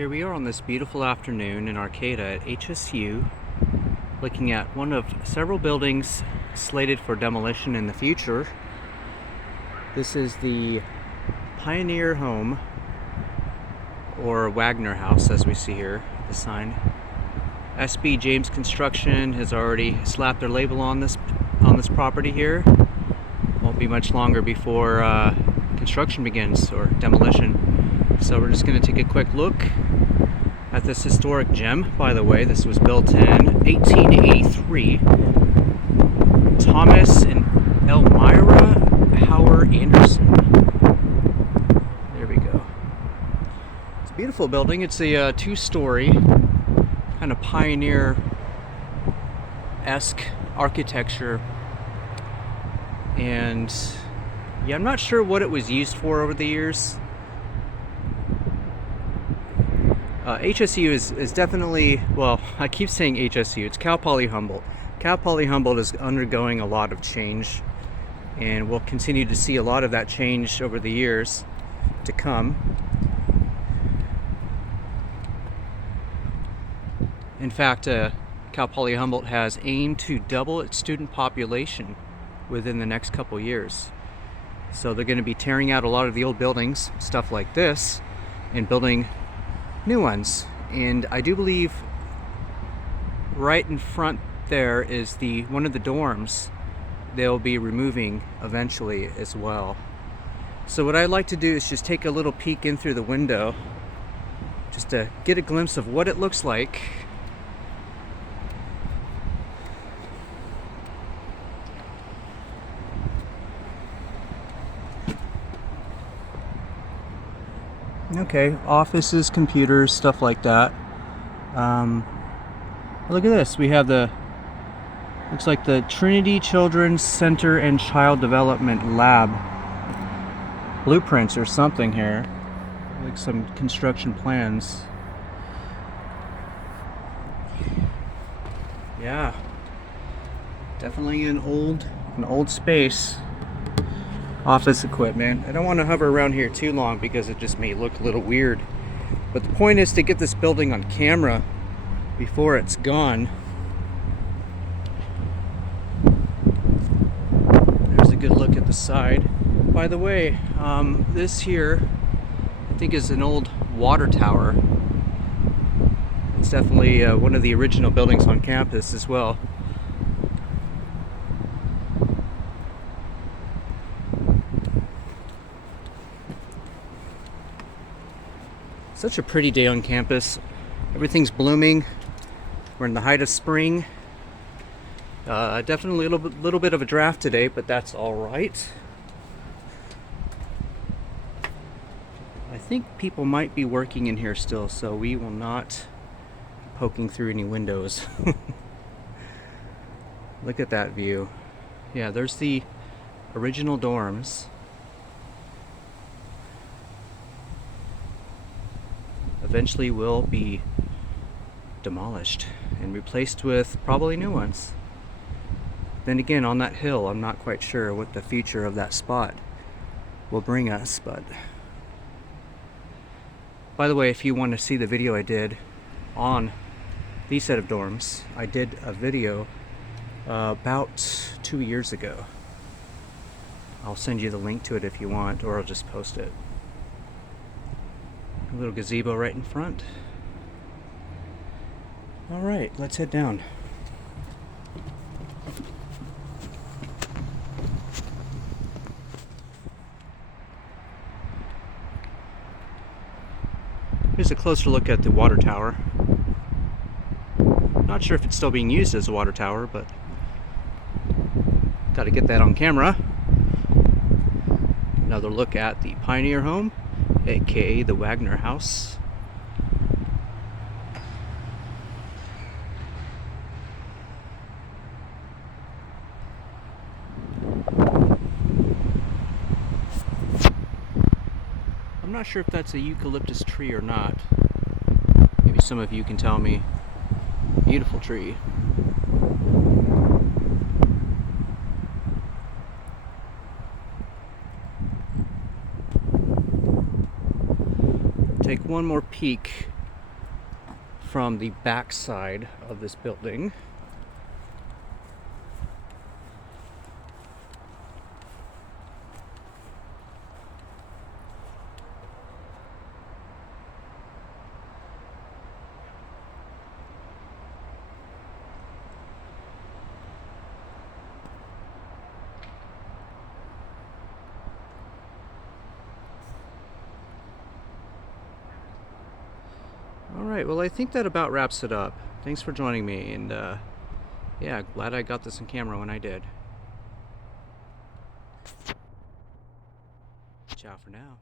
Here we are on this beautiful afternoon in Arcata at HSU, looking at one of several buildings slated for demolition in the future. This is the Pioneer Home, or Wagner House, as we see here, the sign. SB James Construction has already slapped their label on this property here. Won't be much longer before construction begins, or demolition. So we're just going to take a quick look at this historic gem. By the way, this was built in 1883. Thomas and Elmira Howard Anderson. There we go. It's a beautiful building. It's a two-story, kind of pioneer-esque architecture. And yeah, I'm not sure what it was used for over the years. HSU is definitely, well, I keep saying HSU, it's Cal Poly Humboldt. Cal Poly Humboldt is undergoing a lot of change, and we'll continue to see a lot of that change over the years to come. In fact, Cal Poly Humboldt has aimed to double its student population within the next couple years. So they're going to be tearing out a lot of the old buildings, stuff like this, and building new ones. And I do believe right in front there is one of the dorms they'll be removing eventually as well. So what I'd like to do is just take a little peek in through the window just to get a glimpse of what it looks like. Okay, offices, computers, stuff like that. Look at this. We have looks like the Trinity Children's Center and Child Development Lab. Blueprints or something here. Like some construction plans. Yeah. Definitely an old space. Office equipment. I don't want to hover around here too long because it just may look a little weird. But the point is to get this building on camera before it's gone. There's a good look at the side. By the way, this here I think is an old water tower. It's definitely one of the original buildings on campus as well. Such a pretty day on campus. Everything's blooming. We're in the height of spring. Definitely a little bit of a draft today, but that's all right. I think people might be working in here still, so we will not be poking through any windows. Look at that view. Yeah, there's the original dorms. Eventually will be demolished and replaced with probably new ones. Then again, on that hill, I'm not quite sure what the future of that spot will bring us, but by the way, if you want to see the video I did on these set of dorms, I did a video about 2 years ago. I'll send you the link to it if you want, or I'll just post it. A little gazebo right in front. All right, let's head down. Here's a closer look at the water tower. Not sure if it's still being used as a water tower, but got to get that on camera. Another look at the Pioneer Home, aka the Wagner House. I'm not sure if that's a eucalyptus tree or not. Maybe some of you can tell me. Beautiful tree. Take one more peek from the back side of this building. Alright, well I think that about wraps it up. Thanks for joining me, and yeah, glad I got this on camera when I did. Ciao for now.